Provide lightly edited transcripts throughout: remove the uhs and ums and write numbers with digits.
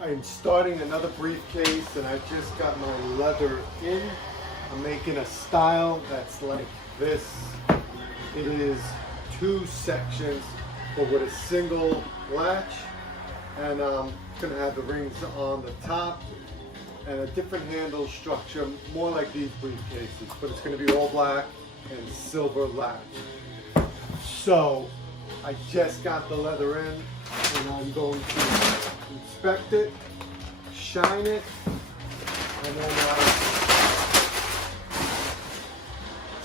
I'm starting another briefcase and I just got my leather in. I'm making a style that's like this. It is 2 sections but with a single latch, and I'm gonna have the rings on the top and a different handle structure, more like these briefcases, but it's gonna be all black and silver latch. So I just got the leather in and I'm going to inspect it, shine it, and then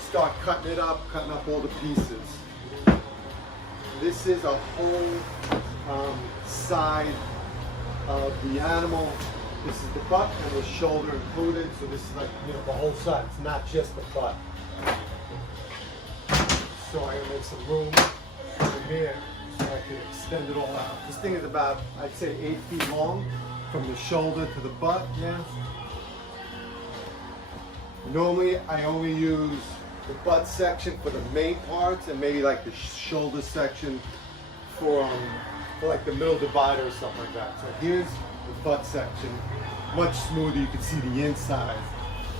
start cutting it up, cutting up all the pieces. This is a whole side of the animal. This is the butt and the shoulder included, so this is like, you know, the whole side. It's not just the butt. So I'm gonna make some room over here so I can extend it all out. This thing is about, I'd say, 8 feet long from the shoulder to the butt. Yeah. Normally, I only use the butt section for the main parts and maybe like the shoulder section for like the middle divider or something like that. So here's the butt section, much smoother. You can see the inside.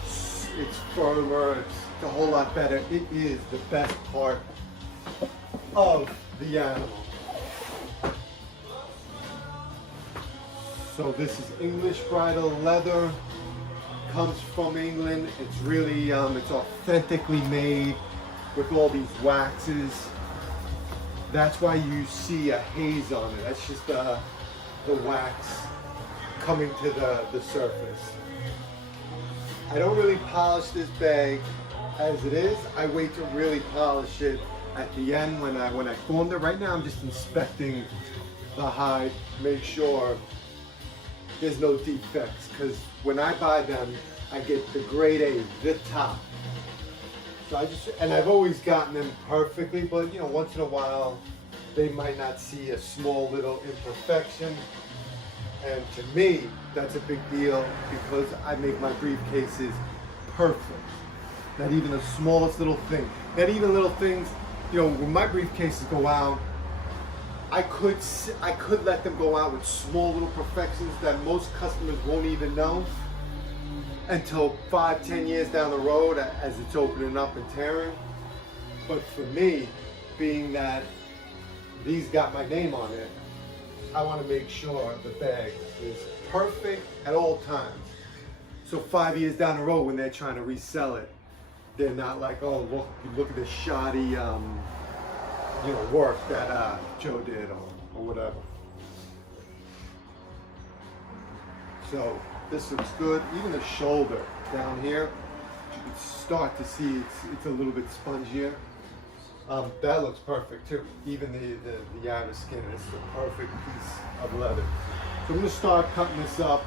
It's firmer. It's a whole lot better. It is the best part of the animal. So this is English bridle leather. Comes from England. It's really, it's authentically made with all these waxes. That's why you see a haze on it. That's just the wax coming to the surface. I don't really polish this bag as it is. I wait to really polish it at the end when I formed it. Right now I'm just inspecting the hide, make sure there's no defects, because when I buy them, I get the grade A, the top. So I've always gotten them perfectly, but you know, once in a while, they might not see a small little imperfection. And to me, that's a big deal because I make my briefcases perfect. Not even the smallest little thing. Not even little things, you know, when my briefcases go out, I could let them go out with small little perfections that most customers won't even know until 5-10 years down the road as it's opening up and tearing. But for me, being that these got my name on it, I want to make sure the bag is perfect at all times. So 5 years down the road when they're trying to resell it, they're not like, oh, look at this shoddy you know, work that Joe did or whatever. So this looks good. Even the shoulder down here, you can start to see it's a little bit spongier. That looks perfect too. Even the outer skin is the perfect piece of leather. So I'm going to start cutting this up.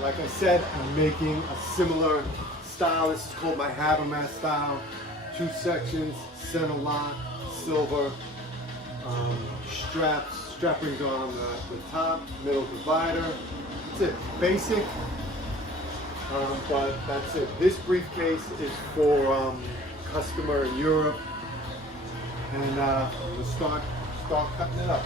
Like I said, I'm making a similar style. This is called my Habermas style. 2 sections, center lock, silver, strap rings on the top, middle divider. That's it, basic, but that's it. This briefcase is for customer in Europe, and we'll start cutting it up.